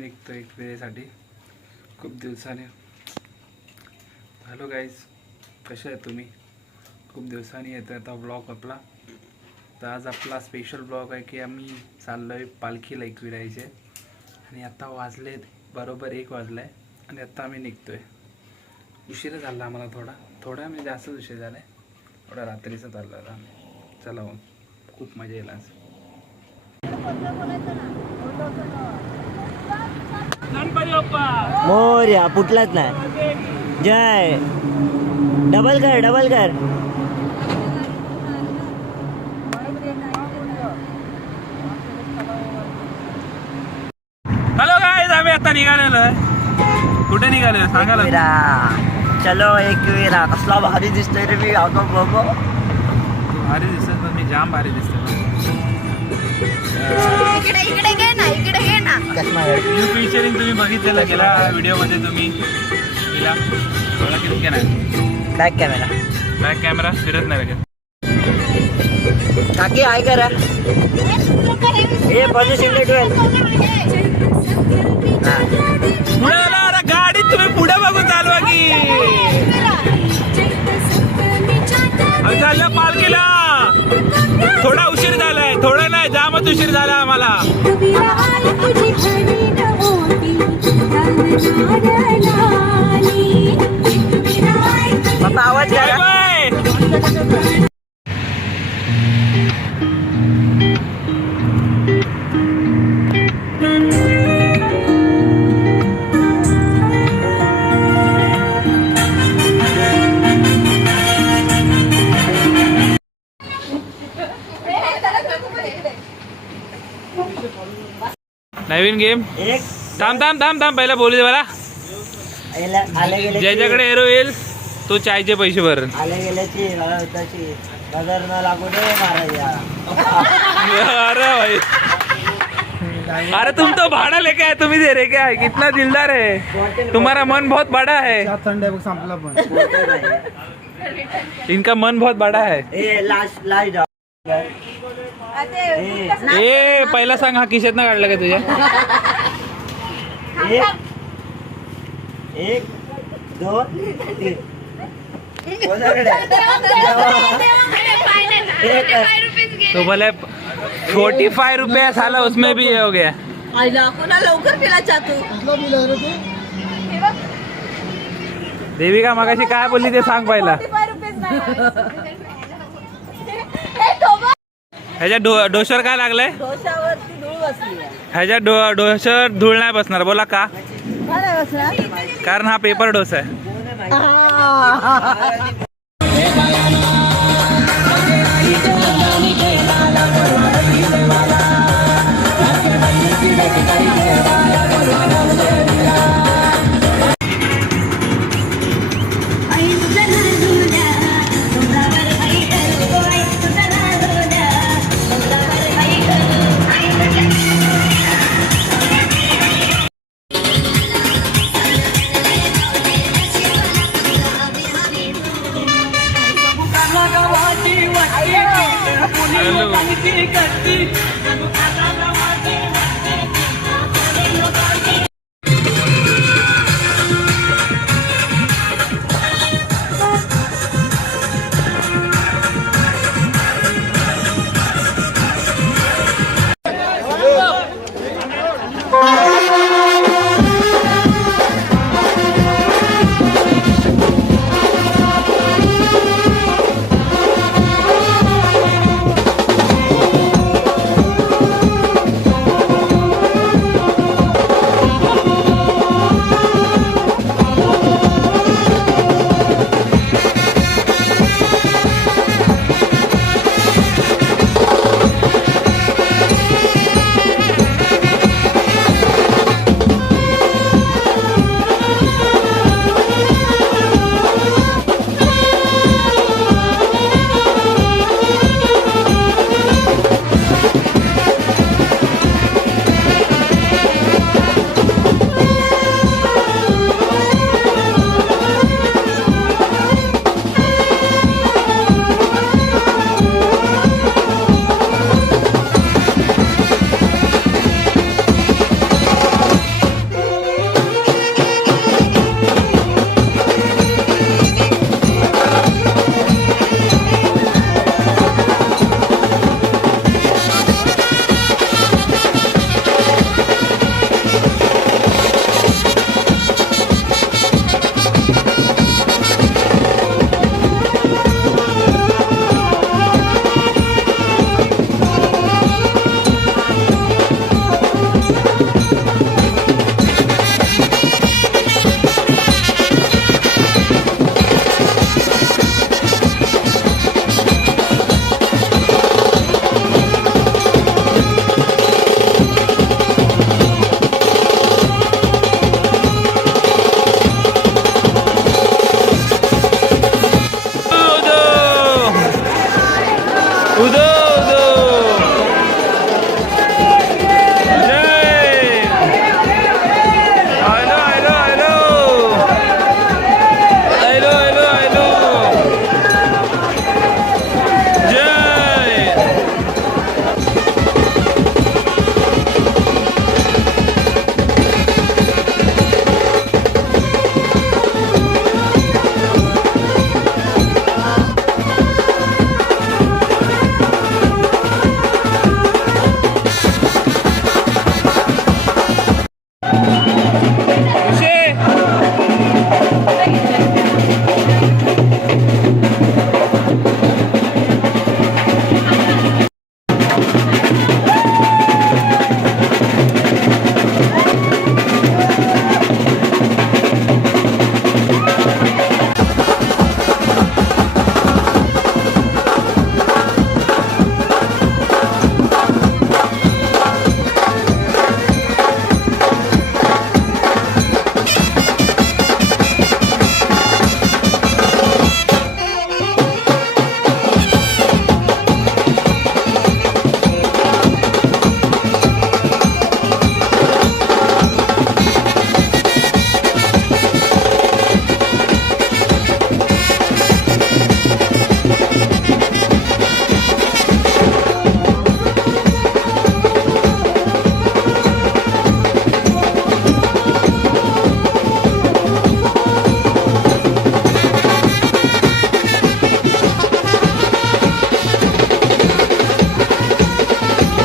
मी निघतो एक वेळेसाठी खूप दिवसाने. हॅलो गाईज, कसे आहे तुम्ही? खूप दिवसांनी येतो आता ब्लॉग आपला. तर आज आपला स्पेशल ब्लॉग आहे की आम्ही चाललो आहे पालखीला एकविरायचे आणि आता वाजले बरोबर 1 वाजला आहे आणि आता आम्ही निघतो आहे. उशीर झाला आम्हाला थोडा म्हणजे जास्तच उशीर झाला आहे. थोडा रात्रीचा चालला होता आम्ही. चला मग, खूप मजा येईल आज. मोर्या फुटलाच नाही. जय डबल कर. हॅलो गाईज, आम्ही आता निघालेलो आहे. कुठे निघालो सांगायला? चलो एकविरा. कसला भारी दिसतोय रे मी. अगं बाबा भारी दिसत, पण मी जाम भारी दिसतो. इकडे घे ना. न्यू फीचरिंग तुम्ही बघितलेलं गेला व्हिडिओमध्ये तुम्ही केला किती नाही. बॅक कॅमेरा फिरत नाही लगेच. काकी आहे करा हे पोझिशन पुढे आला गाडी, तुम्ही पुढे बघून चालवा की चाललं पालखीला. थोडा उशीर झालाय, थोडा नाही जामच उशीर झाला आम्हाला. बाबा आवाज नवीन गेम. थांब पहिला बोलू दे मला. ज्याच्याकडे एरो येईल तो चायचे पैसे भरण. आले गेल्याची नजर न लागू दे महाराजा. अरे भाई, अरे तुम तो भाड़ा लेके आए, तुम ही दे रहे क्या? कितना दिलदार है तुम्हारा, मन बहुत बड़ा है. इनका मन बहुत बड़ा है. ए पहिला सांग, हा खिशात ना काढला का तुझ्या? 1 2 3 तो बोले 45 रुपया साला, उसमें भी ये हो गया. लवकर केला चातू. देविका मगाशी काय बोलली ते सांग पहिला. ह्याच्या डोशावर काय लागलंय? डोशावरती धूळ बसली. ह्याच्या डोशावर धूळ नाही बसणार. बोला का? कारण हा पेपर डोसा आहे.